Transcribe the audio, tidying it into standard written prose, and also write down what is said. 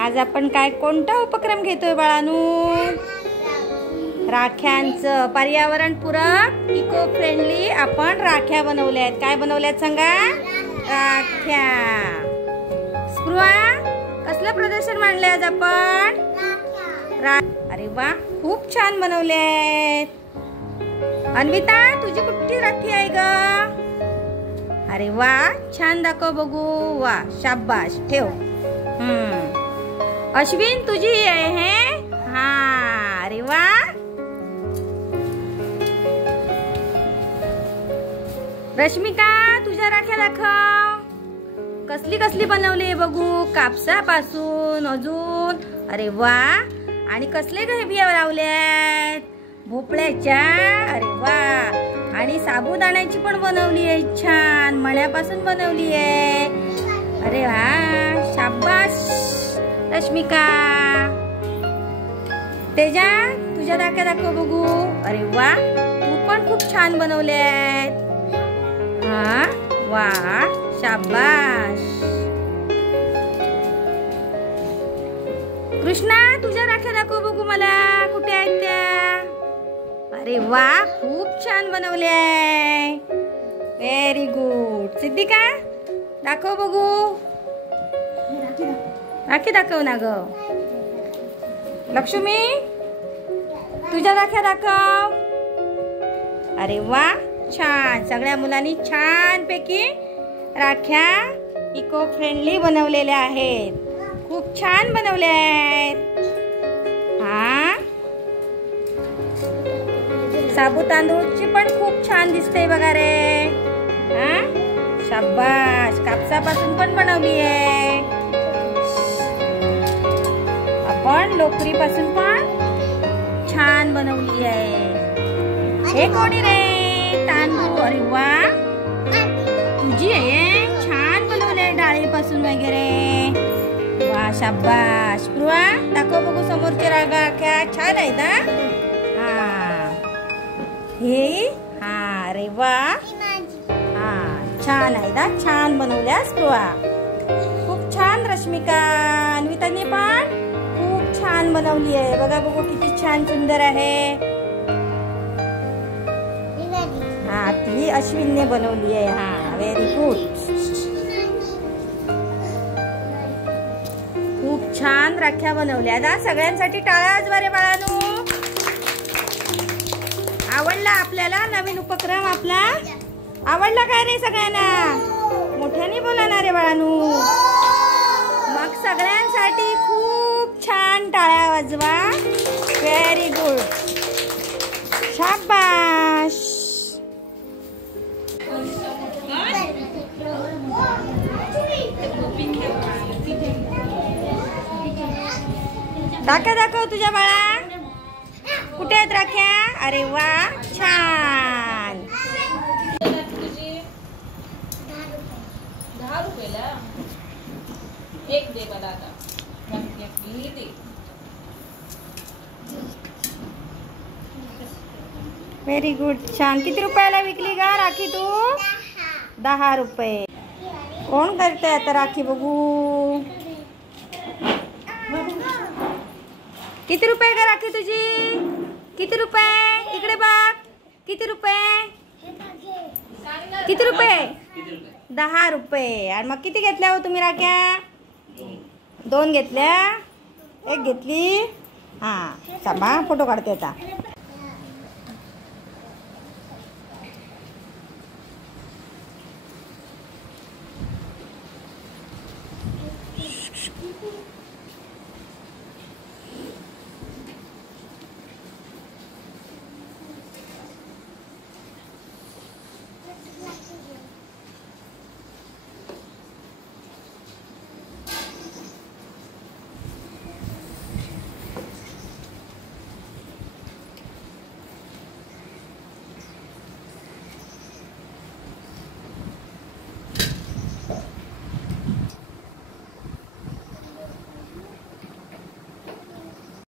आज आपण कोणता उपक्रम घेतोय बाळानू? राख्यांचं पर्यावरणपूरक इको फ्रेंडली आपण राख्या बनवल्या आहेत. काय बनवल्यात सांगा? राख्या. स्पृहा, कसलं प्रदर्शन मांडले आज आपण? अरे वा, खूप छान बनवले आहेत. अन्विता, तुझी कुठली राखी आहे ग? अरे वा, छान दाखव बघू. वा, शाबाश, ठेव. अश्विन, तुझी आहे? हा, अरे वा. रश्मिका, तुझ्या राख्या दाखव. कसली कसली बनवली बघू. कापसापासून अजून. अरे वा, आणि कसले बिया लावल्यात? भोपळ्याच्या. अरे वा, आणि साबुदाण्याची पण बनवली आहे. छान मण्यापासून बनवली आहे. अरे वा, शाबाश रश्मिका. तेजा, तुझ्या राख्या दाखव बघू. अरे वा, तू पण खूप छान बनवले आहेत. हा, वा, शाबाश. कृष्णा, तुझ्या राख्या दाखव बघू मला. कुठे आहेत त्या? अरे वा, खूप छान बनवले आहे. Very good. सिद्धिका, दाखव बघू. राखी दाखव ना ग. लक्ष्मी, तुझ्या राख्या दाखव. अरे वा, छान. सगळ्या मुलांनी छान पैकी राख्या इको फ्रेंडली बनवलेल्या आहेत. खूप छान बनवले आहेत. हा, साबू तांदूळची पण खूप छान दिसते बघा रे. हा, शाबाश. कापसापासून पण बनवली आहे आपण. लोकरी पासून पण छान बनवली आहे. हे कोणी रे? तांदूळ. अरे वा, तुझी आहे? छान बनवले डाळीपासून वगैरे. वा, शाबाश. स्पृहा, दाखव बघू समोरचे राख्या. छान आहेत ना? हा, हे. हा, अरे वा. हा, छान आहे ना? छान बनवल्या स्पृहा. खूप छान. रश्मिका, अन्विताने पण खूप छान बनवली आहे. बघा बघू किती छान सुंदर आहे. हा, ती अश्विनने बनवली आहे. हा, व्हेरी गुड. खूप छान राख्या बनवल्या ना. सगळ्यांसाठी टाळ्या वाजवा रे बाळांनो. आवडला आपल्याला नवीन उपक्रम आपला? आवडला काय रे सगळ्यांना? मोठ्याने बोला ना रे बाळांनो. मग सगळ्यांसाठी खूप छान टाळ्या वाजवा. Very good. शाबाश. राख्या दाखव तुझ्या बाळा. कुठे आहेत राख्या? अरे वा, छान. 10 रुपयाला एक दे मला आता. Very good. छान. किती रुपयाला विकली का राखी तू? 10 रुपये. कोण करते आता राखी बघू. किती रुपये का राखी तुझी? किती रुपये? इकडे बघ. किती रुपये? किती रुपये? 10 रुपये. आणि मग किती घेतल्या हो तुम्ही राख्या? 2 घेतल्या. 1 घेतली. हा, थांबा, फोटो काढते आता.